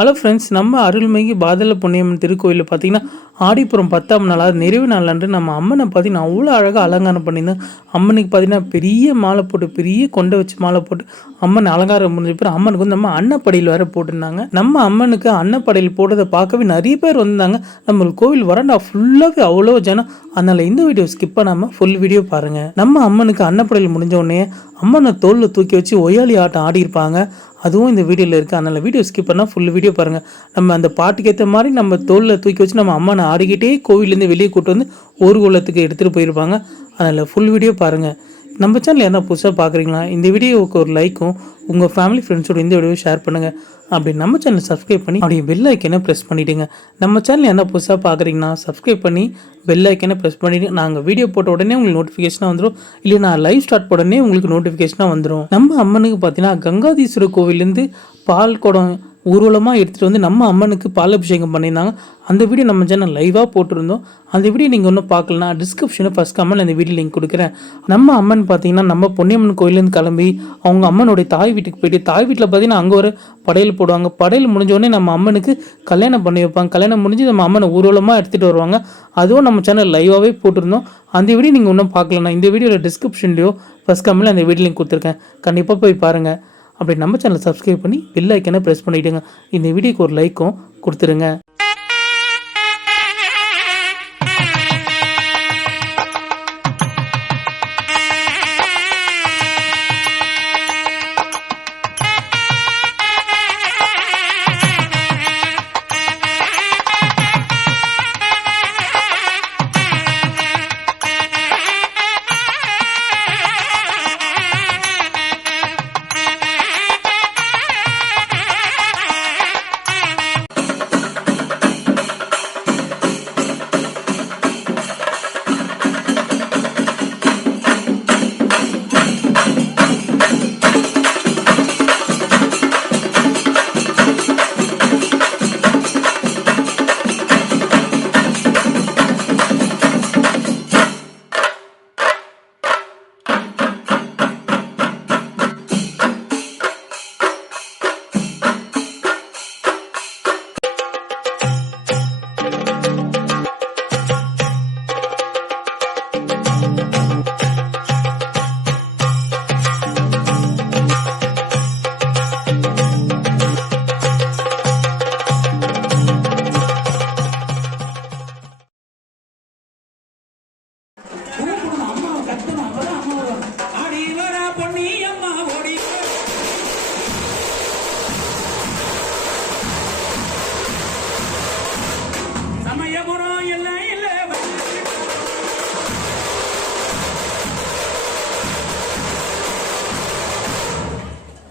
Hello friends நம்ம அருள்மிகு பாதல புண்ணியம்மன் திருக்கோயிலில் பார்த்தீங்கன்னா ஆடிப்புறம் பத்தாம் நாளாக நிறைவு நாள் அன்று நம்ம அம்மனை பார்த்தீங்கன்னா அவ்வளோ அழகாக அலங்காரம் பண்ணியிருந்தோம். அம்மனுக்கு பார்த்தீங்கன்னா பெரிய மாலை போட்டு பெரிய கொண்டை வச்சு மாலை போட்டு அம்மன் அலங்காரம் முடிஞ்ச பிறகு அம்மனுக்கு வந்து நம்ம அன்னப்படையில் வேறு போட்டிருந்தாங்க. நம்ம அம்மனுக்கு அன்னப்படையில் போட்டதை பார்க்கவே நிறைய பேர் வந்திருந்தாங்க. நம்ம கோவில் வரண்டா ஃபுல்லாகவே அவ்வளோ ஜனம். அதனால் இந்த வீடியோ ஸ்கிப் பண்ணாமல் ஃபுல் வீடியோ பாருங்கள் நம்ம அம்மனுக்கு அன்னப்படையில் முடிஞ்ச உடனே அம்மனை தோளில் தூக்கி வச்சு ஒயாளி ஆட்டம் ஆடியிருப்பாங்க. அதுவும் இந்த வீடியோவில் இருக்குது அதனால் வீடியோ ஸ்கிப் பண்ணால் ஃபுல் வீடியோ பாருங்கள் நம்ம அந்த பாட்டுக்கு ஏற்ற மாதிரி நம்ம தோளில் தூக்கி வச்சு நம்ம அம்மா ஆடிக்கிட்டே கோவிலேருந்து வெளியே கூட்டு வந்து ஊர்வலத்துக்கு எடுத்துகிட்டு போயிருப்பாங்க. அதனால் ஃபுல் வீடியோ பாருங்கள் நம்ம சேனல் என்ன புதுசாக பார்க்குறீங்களா இந்த வீடியோவுக்கு ஒரு லைக்கும் உங்கள் ஃபேமிலி ஃப்ரெண்ட்ஸோட இந்த வீடியோவை ஷேர் பண்ணுங்கள் அப்படி நம்ம சேனல் சப்ஸ்கிரைப் பண்ணி அப்படியே பெல் ஐக்கனை ப்ரெஸ் பண்ணிவிடுங்க நம்ம சேனல் என்ன புதுசாக பார்க்குறீங்கன்னா சப்ஸ்கிரைப் பண்ணி பெல் ஐக்கனை ப்ரெஸ் பண்ணிவிடுங்க நாங்கள் வீடியோ போட்ட உடனே உங்களுக்கு நோட்டிஃபிகேஷனாக வந்துடும் இல்லை நான் லைவ் ஸ்டார்ட் போட உடனே உங்களுக்கு நோட்டிஃபிகேஷனாக வந்துடும் நம்ம அம்மனுக்கு பார்த்தீங்கன்னா கங்காதீஸ்வரர் கோவிலேருந்து பால் குடம் ஊர்வலமாக எடுத்துகிட்டு வந்து நம்ம அம்மனுக்கு பால் அபிஷேகம் பண்ணியிருந்தாங்க. அந்த வீடியோ நம்ம சேனல் லைவாக போட்டிருந்தோம். அந்த வீடியோ நீங்கள் ஒன்றும் பார்க்கலனா டிஸ்கிரிப்ஷனில் ஃபஸ்ட் கமெண்ட் அந்த வீடியோ லிங்க் கொடுக்குறேன். நம்ம அம்மன் பார்த்தீங்கன்னா நம்ம பொன்னியம்மன் கோயிலேருந்து கிளம்பி அவங்க அம்மனுடைய தாய் வீட்டுக்கு போயிட்டு தாய் வீட்டில் பார்த்தீங்கன்னா அங்கே ஒரு படையல் போடுவாங்க. படையல் முடிஞ்சோடனே நம்ம அம்மனுக்கு கல்யாணம் பண்ணி வைப்பாங்க. கல்யாணம் முடிஞ்சு நம்ம அம்மனை ஊர்வலமாக எடுத்துகிட்டு வருவாங்க. அதுவும் நம்ம சேனல் லைவாகவே போட்டிருந்தோம். அந்த வீடியோ நீங்கள் ஒன்றும் பார்க்கலனா இந்த வீடியோவில் டிஸ்கிரிப்ஷன்லையோ ஃபஸ்ட் கமெண்ட்டில் அந்த வீடியோ லிங்க் கொடுத்துருக்கேன். கண்டிப்பாக போய் பாருங்கள் அப்படி நம்ம சேனலை சப்ஸ்கிரைப் பண்ணி பெல் ஐக்கனை ப்ரெஸ் பண்ணிவிடுங்க இந்த வீடியோக்கு ஒரு லைக்கும் கொடுத்துருங்க.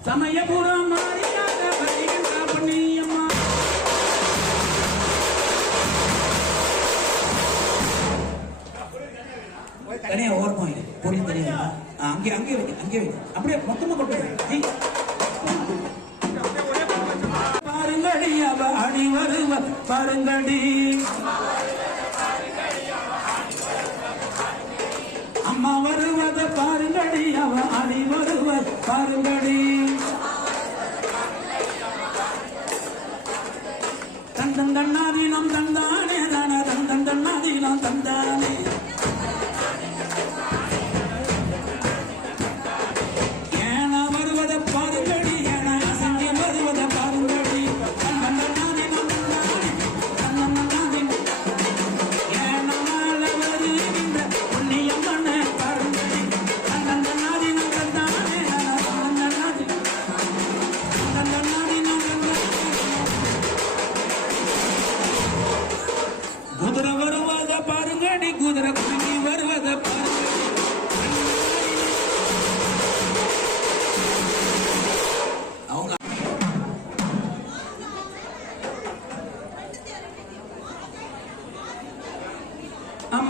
சமயபுரம் மாறியாக வருகின்ற பொன்னி தனியா ஓரமா இரு. பொருள் தனியா அங்கே அங்கே வைக்க அங்கே வைக்க அப்படியே மொத்தமா கொண்டு பாருங்கடி அவ அடி வருவ. பாருங்கடி. அம்மா வருவத பாருங்கடி அவ அடி வருவ. பாருங்கடி.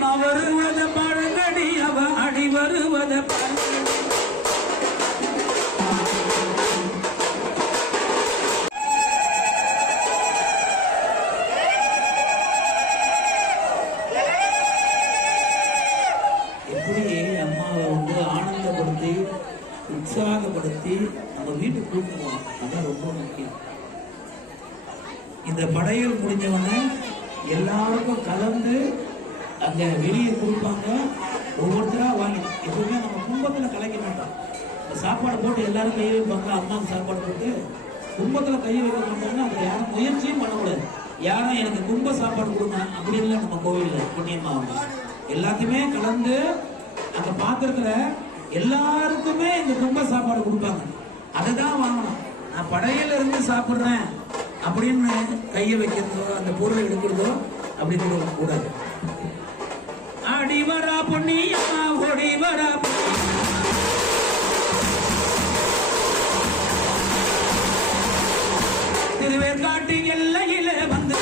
அம்மா வருவத பழங்கடி அவ அடி வருவத எப்படி அம்மாவை வந்து ஆனந்தப்படுத்தி உற்சாகப்படுத்தி நம்ம வீட்டுக்கு கூப்பிடுவோம் அதான் ரொம்ப முக்கியம். இந்த படையல் முடிஞ்சவொடனே எல்லாருக்கும் கலந்து அந்த வெளியே கொடுப்பாங்க. ஒவ்வொருத்தரா வாங்கி எப்பவுமே நம்ம கும்பத்துல கலைக்க மாட்டோம். சாப்பாடு போட்டு எல்லாரும் கையை வைப்பாங்க அம்மாவுக்கு சாப்பாடு போட்டு. கும்பத்துல கையை வைக்க மாட்டாங்க அதை யாரும் முயற்சியும் பண்ணக்கூடாது. யாரும் எனக்கு கும்ப சாப்பாடு கொடுங்க அப்படி இல்லை நம்ம கோவிலில் புண்ணியமா அவங்க எல்லாத்தையுமே கலந்து அந்த பாத்திரத்துல எல்லாருக்குமே இந்த கும்ப சாப்பாடு கொடுப்பாங்க. அதை தான் வாங்கணும். நான் படையில இருந்து சாப்பிட்றேன் அப்படின்னு கையை வைக்கிறதோ அந்த பொருளை எடுக்கிறதோ அப்படின்னு கூடாது. அடிவரா பொன்னியம்மா ஒடிவரா திருவேற்காட்டு எல்லையில வந்து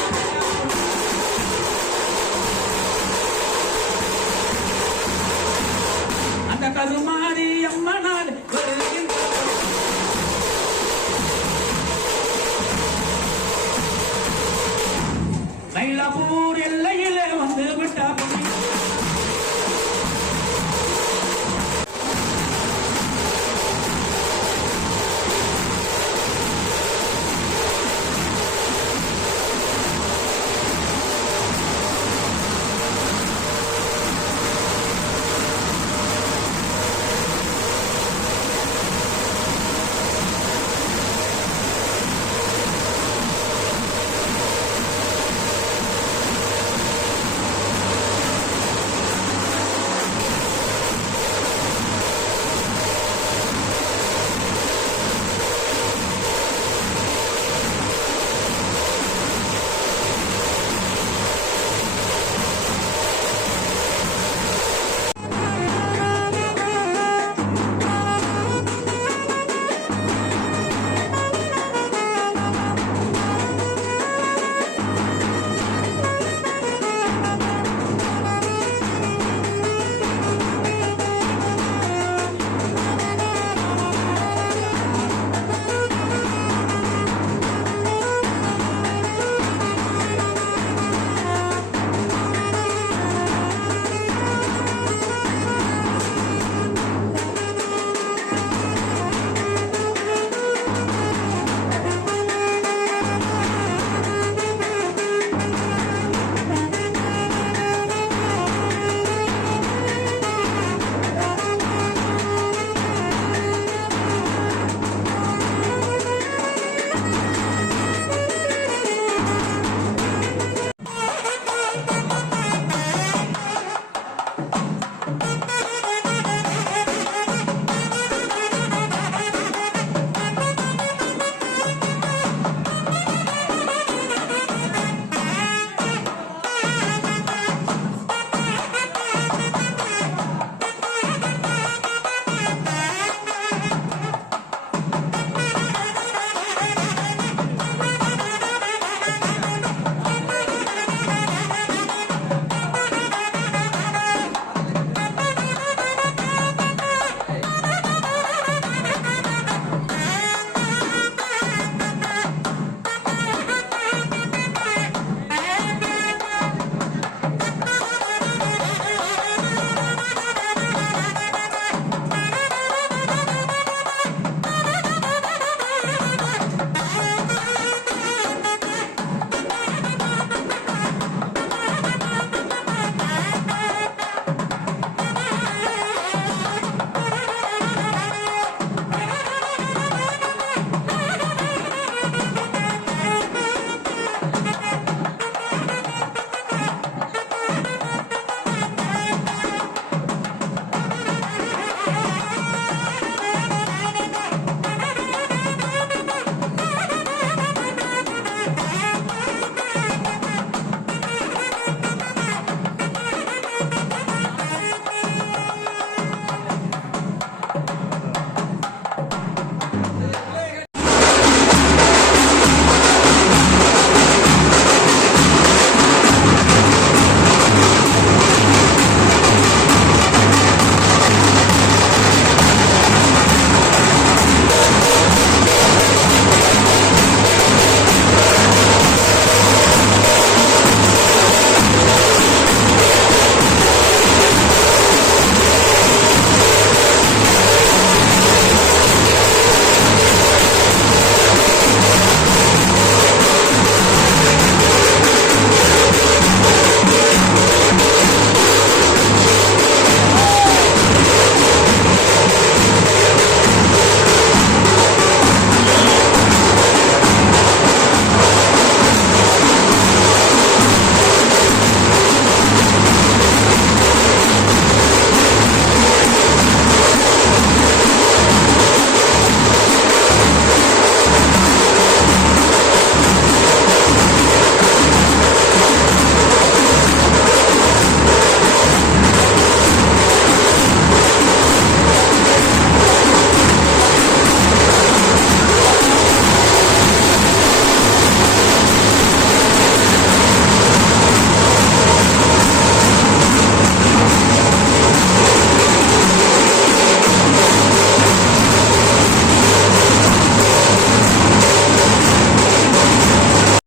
அந்த கருமா